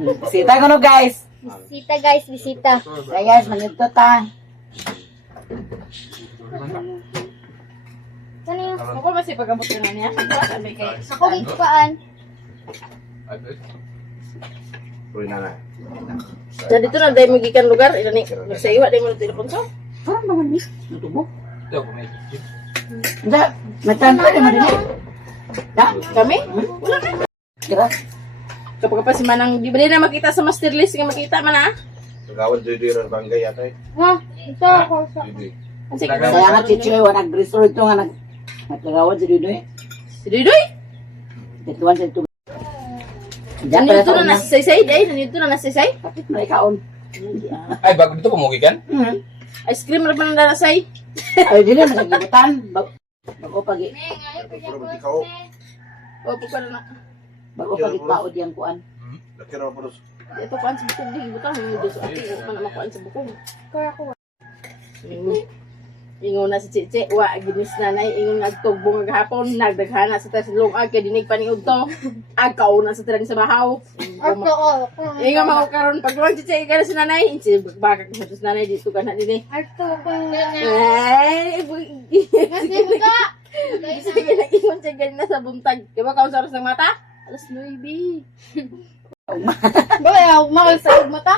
Bisita ko no guys. Bisita guys, bisita. Kaya guys, manito ta. Ano yun? Ako masih pagkamot ka na niya. Sabi kay... Ako dito paan. Tuloy na na. So dito na dahil magikan lugar. Ito ni. Sa iwa dahil mo na telepon so. Parang naman ni. Natubo. Hindi. Matanda di mo din eh. Da? Kami? Wala na. Kira? Kapag pa si Manang, di ba din na makita sa master list nga makita man ah? Kagawad doy-doy rin barangay yata eh. Ha? Ito ako sa... Doy-doy. Sige. Kaya nga chichoy, wanag resort ito nga nagkagawad si Dudoy. Si Dudoy? Tituan sa ito. Nandito na nasisaysay dahil. Nandito na nasisaysay. Kapit na ikaon. Ay, bago dito pumugi kan? Ice cream na naman na nasay. Ay, dili na nagibutan. Bago pagi. Puro ba ikaw? Opo ka na na. Bago pagi paod yung kuan. Lakiro puro. Ito kuan sa bukog. Di butang. Hindi so ati. Huwag ka na makuan sa bukog. Kaya ko. Ingon na si Chiche, wa ginis nanay ingon nagtugbong gahapon nagdaghana sa tasilong ag kay dinig paniud to. Agaw na sa tirang sa bahaw. Ingon mga karon pagluwag Chiche ikaw si nanay, si bakak sa nanay dito kana dinhi. Arto ko. Ay, Kasi buka. sige na ingon siya ganina sa buntag. Di ba kaon sa oras ng mata? Alas 9. Ba, makal sa mata?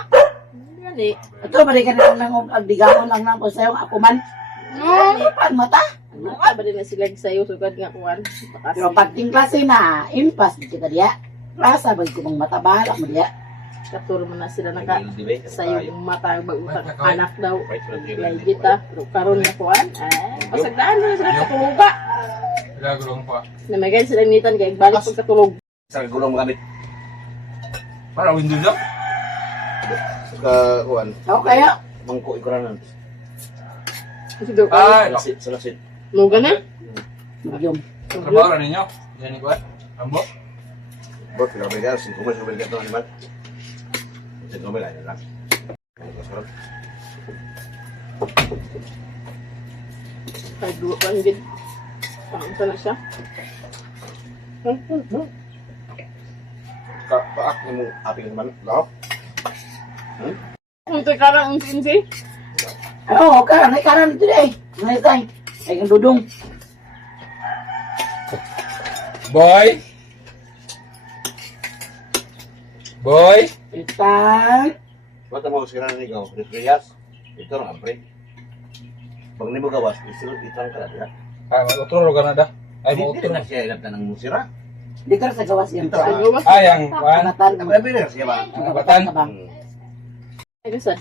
Gani. Ito, balik ka na lang agdigamon lang na po sa'yo. Ako man. Pag mata. Mata ba din na sila sayo sugad nga kuan. Pero pag ting klase na, impas di kita diya. Klasa, bag ko mong mata, bahala mo diya. Katuro mo na sila naka sayo yung mata bagutang anak daw. Lay kita, pero karon nga kuan. Ay, pasagdaan na sila katuluga. Gagulong pa. Namagay sila nitan kay balik pag katulog. Sa gulong magamit. Para window lang. Sa kuan. Ako kaya, Bangko ikuranan. Kasi daw Ay, Lasit, sa lasit. mo gana? magyom. trabaho rin ninyo. Yan ko Ambo. Bot, pinakabigyan. 5 mas kabigyan ito naman. 5 mas ayun lang. Masarap. Ay, duwa pa ang gid. Pangsa na siya. Paak ni mo aping naman. Lahop. Kung ito karang ang sinsi. Oo, karan, ay karan ito eh. Ngayon tayo. Ay kang dudong. Boy. Boy. Itan. Ba't ang mga sigaran ni ikaw? Respriyas? Ito ang apre. Pag ni mo gawas, isulot itang ka na. Ay, maguturo ka na da. Ay, Hindi maguturo. na siya ilap na ng musira. Di ka sa gawas yung Ito, kuan. Gawa. Ay, ang kuan. Panatan. Ang labi na siya ba? Ang batan. Ay, gusto.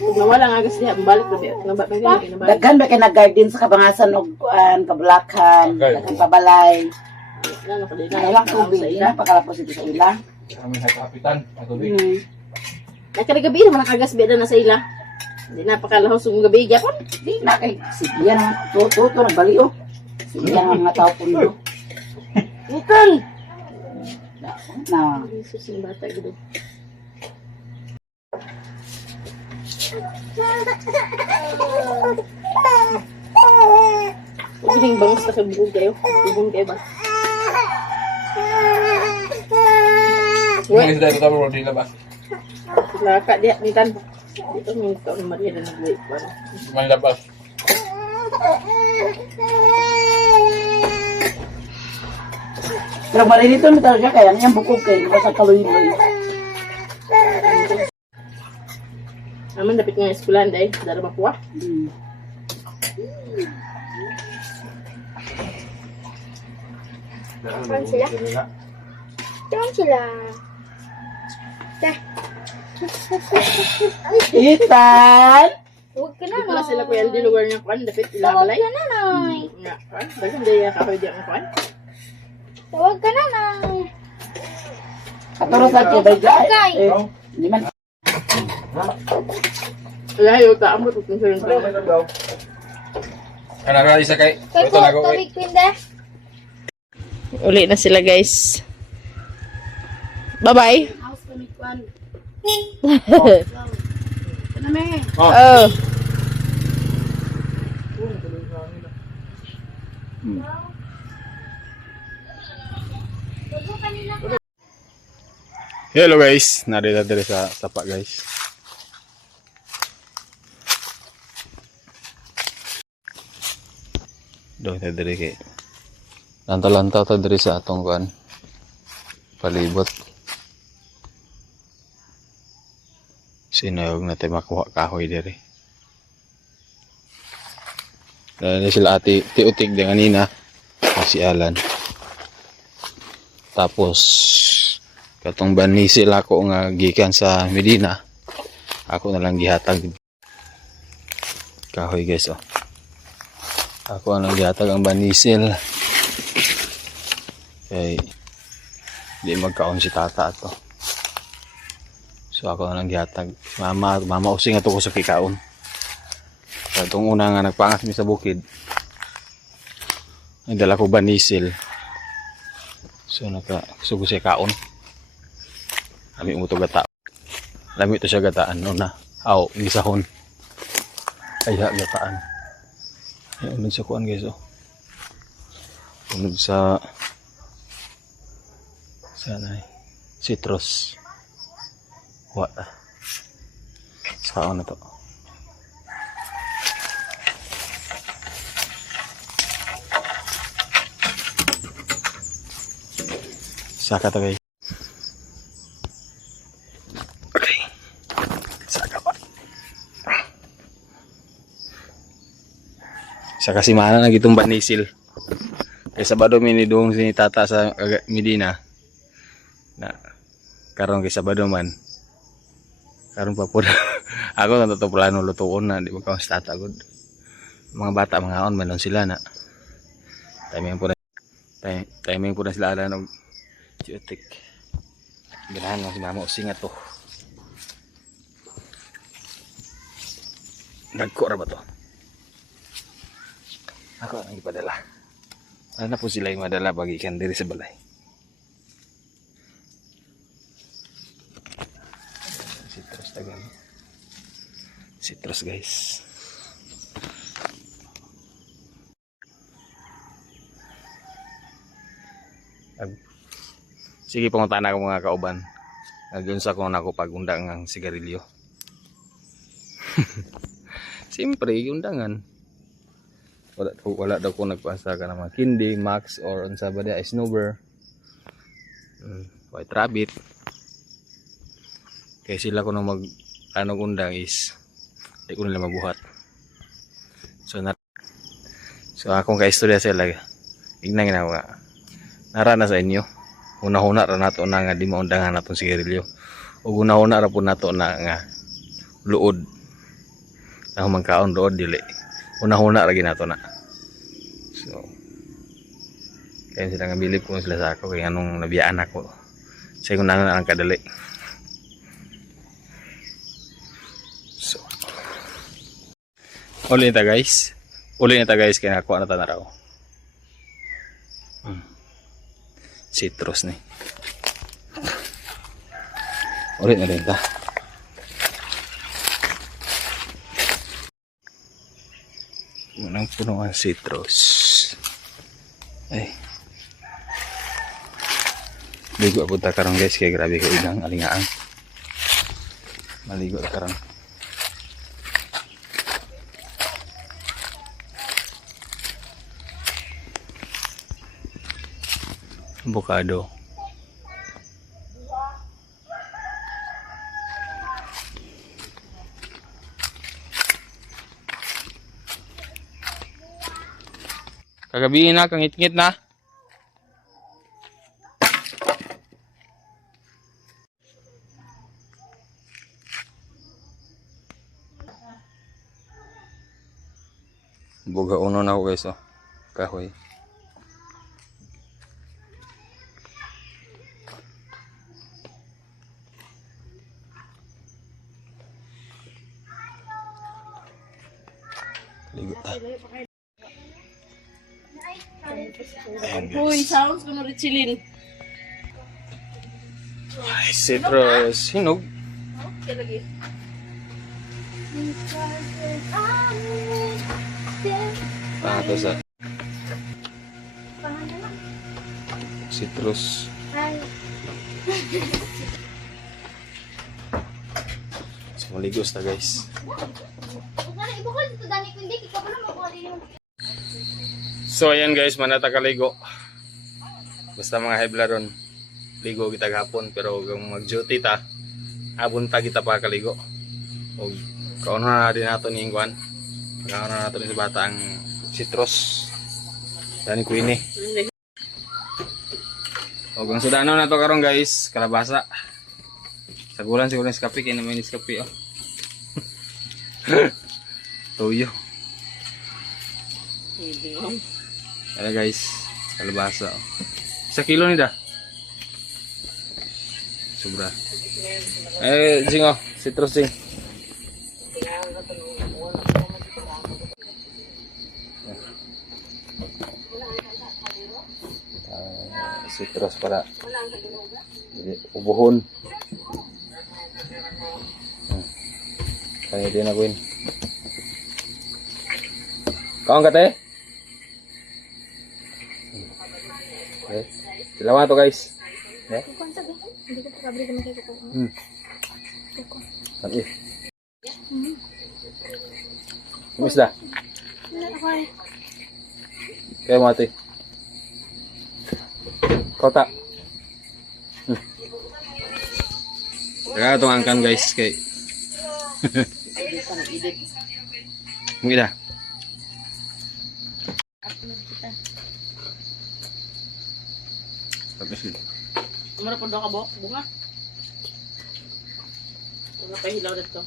Kung nawala nga gusto niya, balik na biya. Nabak na ganyan. Nabalik. Daghan ba kayo nag-garden sa kabangasan o kuan, kabulakan, Okay. daghan pabalay. Ano ka din? Na ilang tubig, di na pakalapos ito sa ila. Kami sa kapitan. Ang tubig. Nakarigabi naman nakagas biya na sa ila. Hindi napakalahos yung gabi. Yapon. Di na kay sige na tuto nagbaliw. Sige na mga tao puno. Ikan! Na Jesus, yung bata gito. Huwag bangus na kabugong kayo. Bugong kayo ba? Ngayon sila ito tapos din na ba? Laka dia ni kan. Dito may ikaw ni Maria na nag-wait pa. Manilabas. pero marinito mo talaga kaya niyang bukog kayo sa kaluy-luy. Naman dapat nga eskulan dahil. Dara makuha. Saan sila? Saan sila? Itan. Huwag ka na, Dito na sila kuya. Di lugar niya kuhan. Dapat Tawag ilabalay. ka na, Nay. Nga. Basta hindi kahoy di ang kuhan. Tawag ka na, Nay. Katuro sa tibay dyan. Okay. Hindi man. Wala yung taamot. Kung sila yung taamot. Ano na isa kay? Kaya Ito na po, ko. tawag pinde. Uli na sila guys. Bye-bye. House kami kuan. Oh. Hello guys, narito diri sa sapa guys. Doon tayo diri kay lantaw-lantaw tayo diri sa atong kuan palibot. Sinayog na tayo makuha kahoy diri. Dahil sila ati tiutig din kanina si Alan. Tapos katong banisil ako nga gikan sa Medina, ako na lang gihatag kahoy guys. Oh, ako na lang gihatag ang banisil kay di magkaon si tata ato. So ako na lang gihatag. Mama using ato ko sa kikaon. Katong una nga nagpangas mi sa bukid, nagdala ko banisil. So nakasugo siya kaon. Lami mo ito gata. Lami ito siya gataan. No na. Aw, gisahon. Kaya gataan. Ay, unod sa kuan guys. Oh. Unod sa sana citrus. What? Sa kaon na to. Saka to guys. Okay. Saka pa. Saka si mana na gitong banisil. Kaya Sabado minidong si tata sa Medina. Na karon kay Sabado man. Karon pa po. Ako na to plano lutuon na di ba sa tata gud. Mga bata mga on man sila na. Timing po na sila ala og Jutik. Ganahan lang si mama using ato. Nagko ra ba to? Ako ang ipadala. Ano na po sila yung madala bagikan diri sa balay. Citrus tagal. Citrus guys. Sige, panguntaan ako mga kauban. Nagunsa ko na ako pag-undang ang sigarilyo. Siyempre, undangan. Wala daw ko nagpasa ka ng mga Kindi, Max, or unsa ba dia, Snowber. White Rabbit. Kaya sila ko nang undang is di ko nila mabuhat. So akong kaistorya sila. Ignan ako nga. Narana sa inyo. Una-una ra nato na nga di maundangan natong sigarilyo. Ug una-una ra po nato na nga luod. Na humangkaon luod dili. Una-una ra ginato na. So kaya sila nga bilib ko sila sa ako kay anong nabiyaan ako. Sa ko na ang kadali. So uli na ta guys. Uli na ta guys kaya nakuha na ta na raw. Citrus nih. Ulit na rin ta. Unang puno ang citrus. Ay. Ligo po ta karon guys kaya grabe ko ilang alingaan. Maligo ta karon. Avocado. Kagabihin na, kang ngit-ngit na. Buga uno na ako guys, oh. Kahoy. Ligo ta. Uy, sounds ko na richilin. Ay, citrus. Hinog. Okay lagi. Ito sa citrus. Ay. Maligos ta guys. So ayan guys, manata kaligo. Basta mga heblaron, ligo kita gahapon, pero kung mag-duty ta, abon ta kita pa kaligo. O kauna na din nato ni Ingwan. Kauna na nato ni sa bata ang citrus. Dani ko ini. O kung sudano na to karon guys, kalabasa. Sagulan siguro sa kape, kaya naman sa kape oh. Toyo. Ayan guys, kalabasa oh. 1 kilo ni da. Sobra. Jing oh, citrus jing. Citrus para ubuhon. Kaya din ako yun. Kaon ka te? Okay. Salamat to guys. Yeah? Hindi ko pakabili ka makikita ko. Sabi. Kumisda? Okay. Kaya mo ate. Kota. Kaya itong angkan guys kay. Mungkin dah. Tapos yun. Umara po daw ka bunga. Wala pa hilaw dito.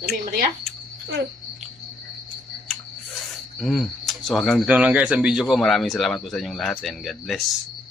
Dami, Maria? So hanggang dito lang guys ang video ko. Maraming salamat po sa inyong lahat and God bless.